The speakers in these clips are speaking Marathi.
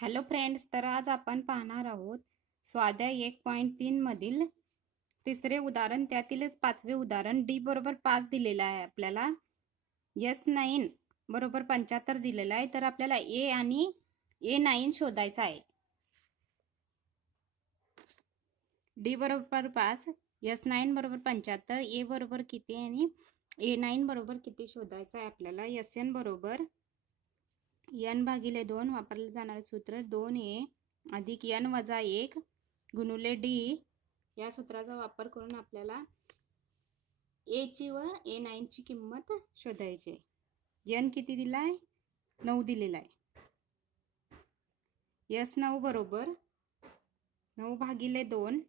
हॅलो फ्रेंड्स, तर आज आपण पाहणार आहोत स्वाध्याय 1.3 मधील तिसरे उदाहरण, त्यातीलच पाचवे उदाहरण. डी बरोबर 5 दिलेला आहे आपल्याला. S9 बरोबर 75 दिलेला आहे. तर आपल्याला ए आणि A9 शोधायचा आहे. डी बरोबर 5, S9 बरोबर 75, ए बरोबर किती आणि A9 बरोबर किती शोधायचं आहे आपल्याला. SN बरोबर n भागिले 2 वापरले जाणारे सूत्र 2a अधिक n वजा 1 गुणुले d या सूत्राचा वापर करून आपल्याला a ची व A9 ची किंमत शोधायची. n किती दिलाय? 9 दिलेला आहे. S9 बरोबर 9 भागिले 2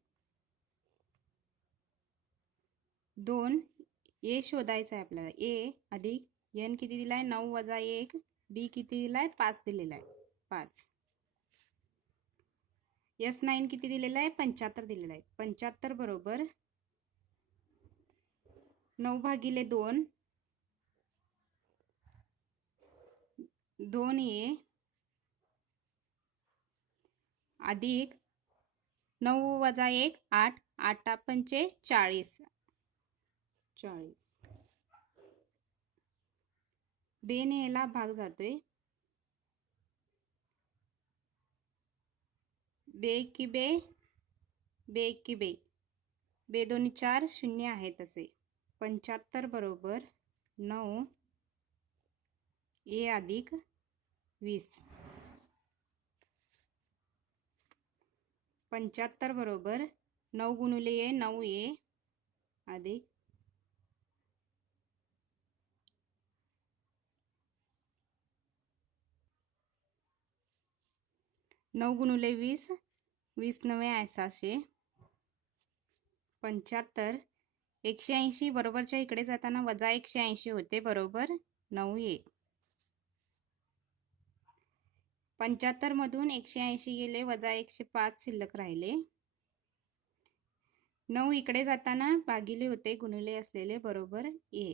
a शोधायचा आहे आपल्याला. a अधिक n किती दिलाय? 9 वजा 1 डी किती दिलाय? 5 दिलेला आहे. 5. S9 किती दिलेला आहे? 75 दिलेला आहे. 75 बरोबर 9 भागिले 2 2a अधिक 9 वजा 1 8 8 पंचे 40 40. बेने याला भाग जातोय. बे की बे बे की बे बे दोन्ही 4 शून्य आहे तसे. 75 बरोबर 9 a अधिक 20. 75 बरोबर 9 गुणुले a 9a अधिक 9 गुणुले 20 20 9 आहे 600. 75 180 बरोबरच्या इकडे जाताना वजा 180 होते बरोबर 9a. 75 मधून 180 गेले, वजा 105 शिल्लक राहिले. 9 इकडे जाताना भागिले होते गुणिले असलेले बरोबर a.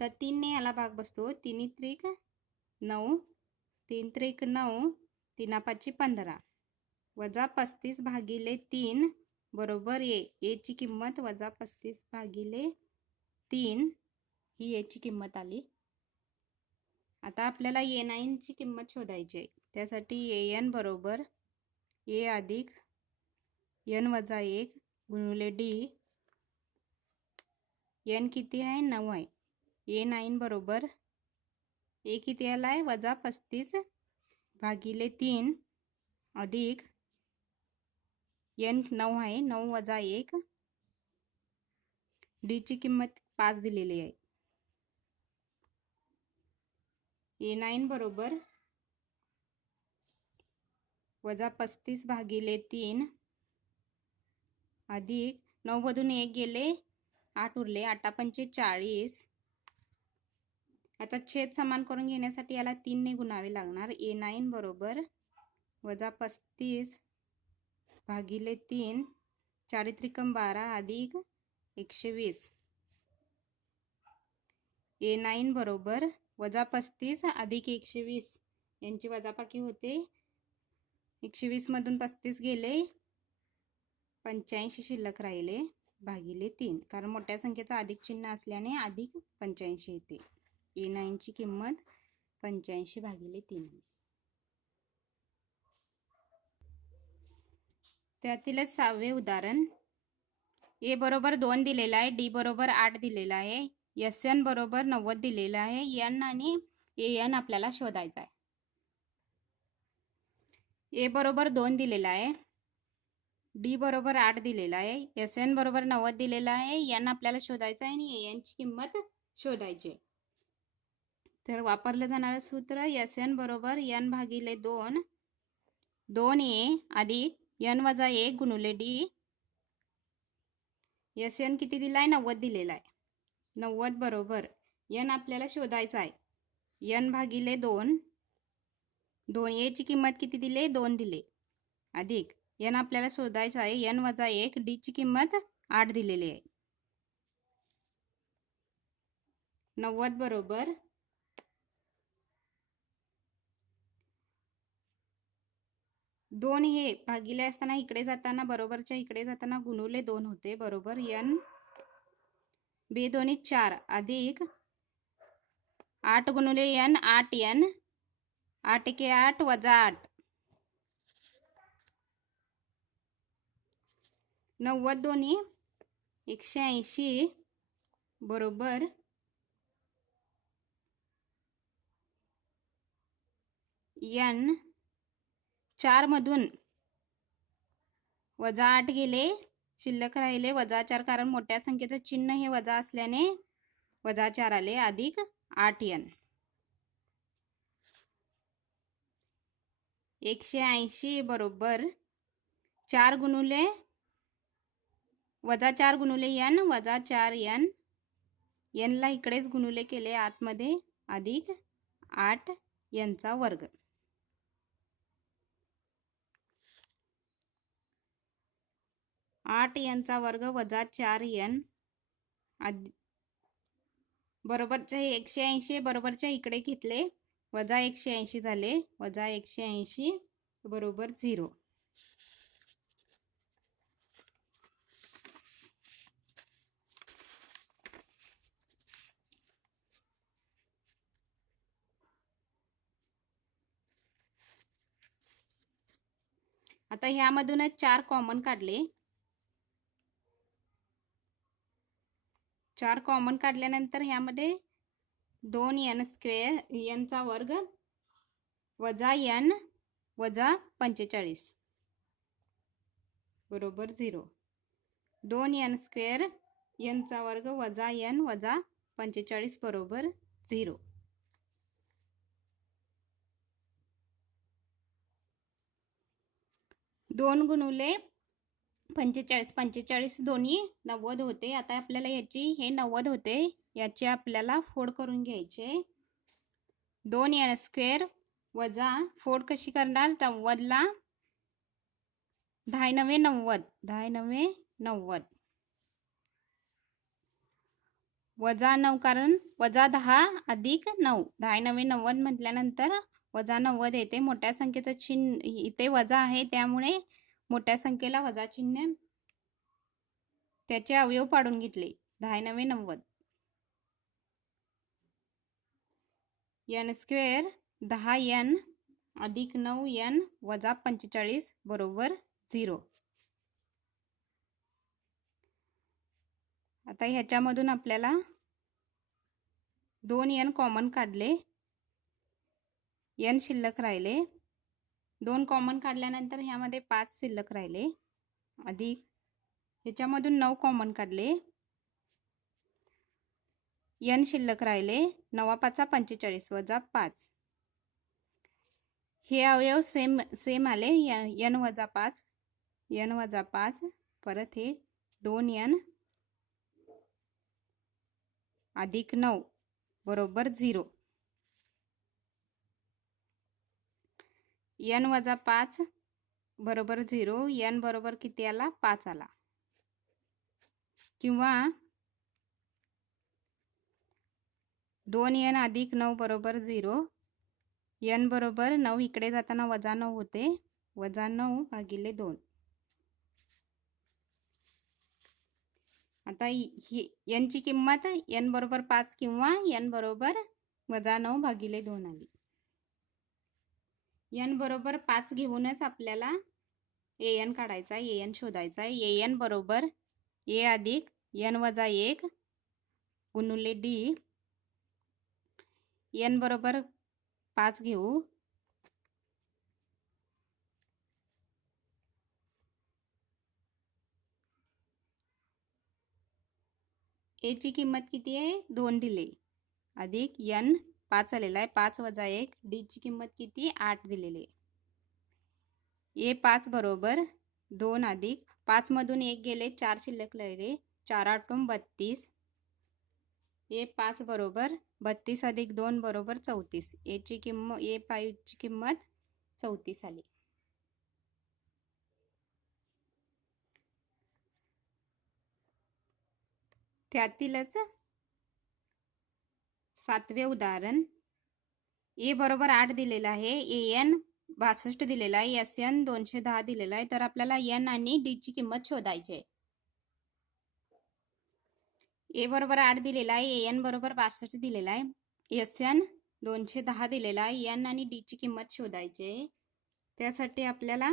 तर 3 ने याला भाग बसतो. 3 त्रिक 9 3 त्रिक 9 3 5 15 वजा 35 भागिले 3 बरोबर a ची किंमत वजा 35 भागिले 3 ही a ची किंमत आली. आता आपल्याला A9 ची किंमत शोधायची आहे. त्यासाठी an बरोबर a अधिक n वजा 1 गुणिले d. n किती आहे? 9 आहे. A9 बरोबर a किती आलाय? वजा 35 भागिले 3 अधिक n 9 आहे. 9 वजा 1 d ची किंमत 5 दिलेली आहे. A9 बरोबर वजा 35 भागिले 3 अधिक 9 मधून 1 गेले 8 उरले 8 पंचे 40. आता छेद समान करून घेण्यासाठी याला 3 ने गुणावे लागणार. A9 बरोबर वजा 35 भागिले 3 4 त्रिकम 12 अधिक 120. A9 बरोबर वजा 35 अधिक 120 यांची वजाबाकी होते. 120 मधून 35 गेले 85 शिल्लक राहिले भागिले 3, कारण मोठ्या संख्येचा अधिक चिन्ह असल्याने अधिक 85 येते. A9 ची किंमत 85 भागिले 3. त्यातीलच 6वे उदाहरण. a बरोबर 2 दिलेला आहे. d बरोबर 8 दिलेला आहे. SN बरोबर 90 दिलेला आहे. n आणि AN आपल्याला शोधायचा आहे. a बरोबर 2 दिलेला आहे. d बरोबर 8 दिलेला आहे. SN बरोबर 90 दिलेला आहे. n आपल्याला शोधायचा आहे आणि AN ची किंमत शोधायची. तर वापरलं जाणारं सूत्र SN बरोबर n भागिले 2 2a अधिक n वजा 1 गुणुले d. SN किती दिलाय? 90 दिलेला आहे. 90 बरोबर n आपल्याला शोधायचा आहे. n भागिले 2 2a ची किंमत किती दिले? 2 दिले अधिक n आपल्याला शोधायचा आहे. n वजा 1 d ची किंमत 8 दिलेली आहे. 90 बरोबर 2 हे भागिले असताना इकडे जाताना बरोबरच्या इकडे जाताना गुणुले 2 होते बरोबर n बे दोन्ही 4 अधिक 8 गुणुले n 8n 8 एके 8 वजा 8 90 दोन्ही 180 बरोबर n 4 मधून वजा 8 गेले शिल्लक राहिले वजा 4 कारण मोठ्या संख्येचं चिन्ह हे वजा असल्याने वजा 4 आले अधिक 8n 180 बरोबर 4 गुणुले वजा 4 गुणुले n वजा 4n n ला इकडेच गुणुले केले आतमध्ये अधिक 8 यांचा वर्ग 8 यांचा वर्ग वजा 4n बरोबरचे 180 बरोबरच्या इकडे घेतले वजा 180 झाले वजा 180 बरोबर 0 आता ह्यामधूनच 4 कॉमन काढले 4 कॉमन काढल्यानंतर ह्यामध्ये 2n स्क्वेअर n चा वर्ग वजा n वजा 45 बरोबर 0 2n स्क्वेअर n चा वर्ग वजा n वजा 45 बरोबर 0 2 गुणुले 45 45 दोन्ही 90 होते आता आपल्याला याची हे 90 होते याची आपल्याला फोड करून घ्यायचे 2n स्क्वेअर वजा फोड कशी करणार 90 ला 10 9 90 10 9 90 वजा 9 कारण वजा 10 अधिक 9 10 9 90 म्हटल्यानंतर वजा 90 येते मोठ्या संख्येचं चिन्ह इथे वजा आहे त्यामुळे मोठ्या संख्येला वजा चिन्ह त्याचे अवयव पाडून घेतले 10 9 90 n स्क्वेअर 10n अधिक 9n वजा 45 बरोबर 0 आता ह्याच्यामधून आपल्याला 2n कॉमन काढले n शिल्लक राहिले 2 कॉमन काढल्यानंतर ह्यामध्ये 5 शिल्लक राहिले अधिक ह्याच्यामधून 9 कॉमन काढले n शिल्लक राहिले 9 5 45 वजा 5 हे अवयव सेम आले n वजा 5 परत हे 2n अधिक 9 बरोबर 0 n वजा 5 बरोबर 0 n बरोबर किती आला 5 आला किंवा 2n अधिक 9 बरोबर 0 n बरोबर 9 इकडे जाताना वजा 9 होते वजा 9 भागिले 2 आता n ची किंमत n बरोबर 5 किंवा n बरोबर वजा 9 भागिले 2 आली n बरोबर 5 घेऊनच आपल्याला an काढायचा an शोधायचा an बरोबर a अधिक n वजा 1 गुणिले d n बरोबर 5 घेऊ a ची किंमत किती आहे 2 दिले अधिक n 5 आलेला आहे 5 वजा 1 d ची किंमत किती 8 दिलेली आहे a 5 बरोबर 2 अधिक 5 मधून 1 गेले 4 शिल्लक राहिले 4 8 32 a 5 बरोबर 32 अधिक 2 बरोबर 34 a ची किंमत a5 ची किंमत 34 आली त्यातीलच 7वे उदाहरण a बरोबर 8 दिलेला आहे an 62 दिलेला आहे, एस एन 210 दिलेला आहे, तर आपल्याला एन आणि डी ची किंमत शोधायची आहे. ए बरोबर 8 दिलेला आहे, एन बरोबर 62 दिलेला आहे, एस एन 210 दिलेला आहे, एन आणि डी ची किंमत शोधायची आहे. त्यासाठी आपल्याला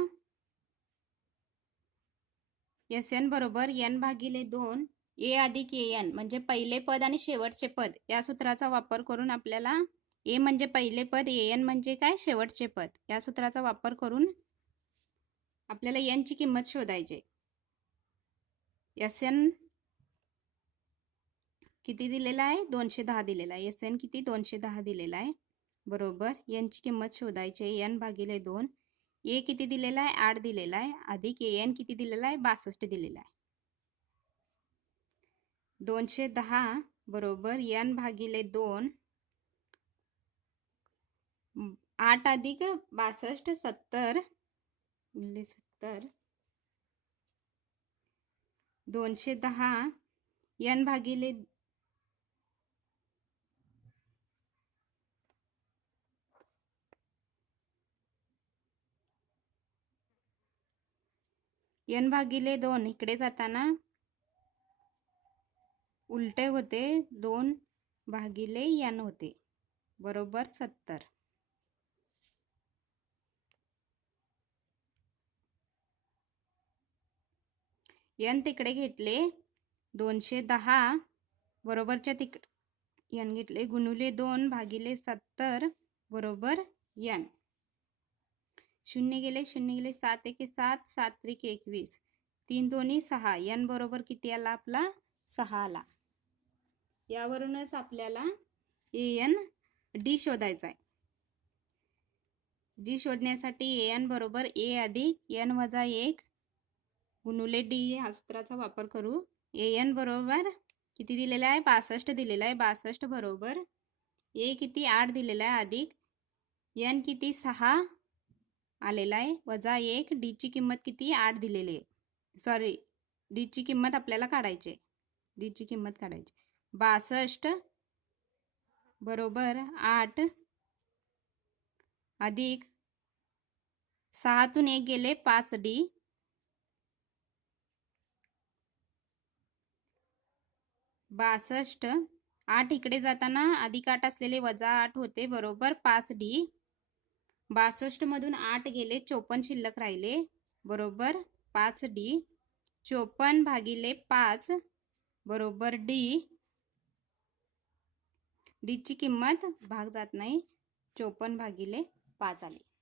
एस एन बरोबर एन भागिले 2 ए अधिक एन म्हणजे पहिले पद आणि शेवटचे पद या सूत्राचा वापर करून आपल्याला ए म्हणजे पहिले पद, एन म्हणजे काय शेवटचे पद, या सूत्राचा वापर करून आपल्याला एन ची किंमत शोधायची. एस एन किती दिलेला आहे? 210 दिलेला आहे. एस एन किती? 210 दिलेला आहे. बरोबर एन ची किंमत शोधायची आहे. एन भागिले 2. ए किती दिलेला आहे? 8 दिलेला आहे. अधिक एन किती दिलेला आहे? 62 दिलेला आहे. 210 बरोबर एन भागिले 2. 8 अधिक 62 70 70. 210 एन भागिले एन भागिले 2 इकडे जाताना उलटे होते, 2 भागिले एन होते, बरोबर 70. एन तिकडे घेतले, 210 बरोबरच्या तिकडे एन घेतले, गुणुले 2 भागिले 70 बरोबर एन. 0 गेले 0 गेले, 7 एके 7, 7 त्रिक 21, 3 दोन्ही 6. एन बरोबर किती आला आपला? 6 आला. यावरूनच आपल्याला एन डी शोधायचा आहे. डी शोधण्यासाठी एन बरोबर ए अधिक एन वजा 1 गुणुले डी या सूत्राचा वापर करू. एन बरोबर किती दिलेला आहे? 62 दिलेला आहे. 62 बरोबर ए किती? 8 दिलेला आहे, अधिक एन किती? 6 आलेला आहे, वजा 1. डी ची किंमत किती? 8 दिलेली आहे. सॉरी, डी ची किंमत आपल्याला काढायची आहे. डी ची किंमत काढायची. 62 बरोबर 8 अधिक 6 तून 1 गेले 5 डी. 62 8 इकडे जाताना अधिक 8 असलेले वजा 8 होते, बरोबर 5 डी. 62 मधून 8 गेले, 54 शिल्लक राहिले, बरोबर 5 डी. 54 भागिले 5 बरोबर डी. डी ची किंमत भाग जात नाही, 54 भागिले 5 आले.